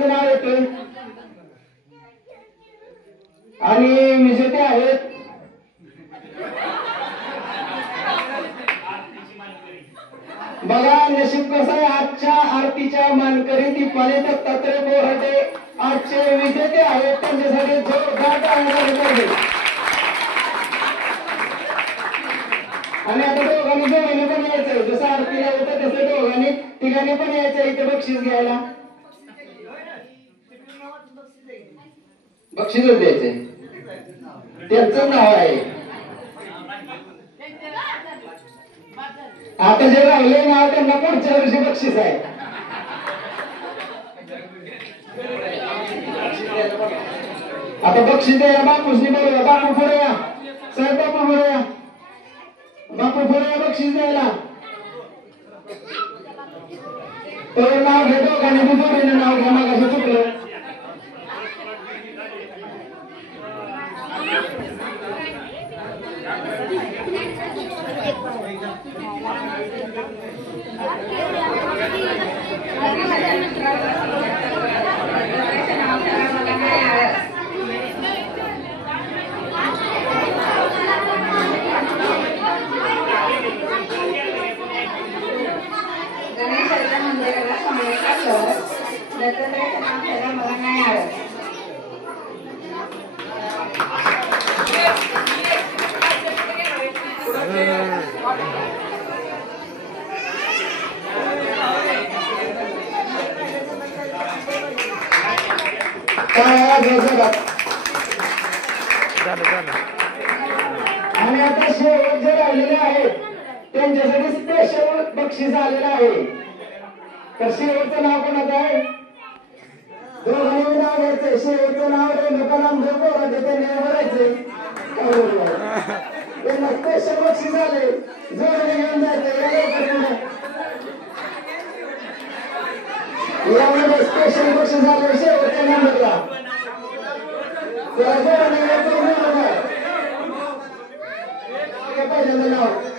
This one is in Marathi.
दोघांचं नाव येतं आणि विजेते आहेत बघा नशीब कसं आहे आजच्या आरतीच्या मानकरी दीपाली दत्तात्रय बोराटे आजचे विजेते आहेत त्यांच्यासाठी जोरदार टाळ्या पाहिजे आणि आता दोघांनी दोघांनी पण यायचंय जसं आरतीला होतं तसं दोघांनी तिघांनी पण यायचं इथे बक्षीस घ्यायला बक्षीसच द्यायचंय त्यांचं नाव आहे आता जे राहिले नाव त्यांना पुढच्या वर्षी बक्षीस आहे आता बक्षीस द्यायला बापूसनी बोलूया बापू पुढे या साहेब बापू पुढे या बापू पुढे बक्षीस द्यायला तर नाव घे दोघांनी जोडीने नाव घ्या मग असं चुकलं आणि आता शेवट जे राहिलेले आहेत त्यांच्यासाठी स्पेशल बक्षीस आलेलं आहे तर शेवटचं नाव कोणाचं आहे दोघांनी नाव घ्यायचंय शेवटचं नाव रेणुका नामदेव बोराटे त्यांनी भरायचंय त्यांना स्पेशल बक्षीस आले जोडले घेऊन जायचं यामध्ये स्पेशल बक्षीस आले शेवटच्या नंबरला पहिल्यांदा नाव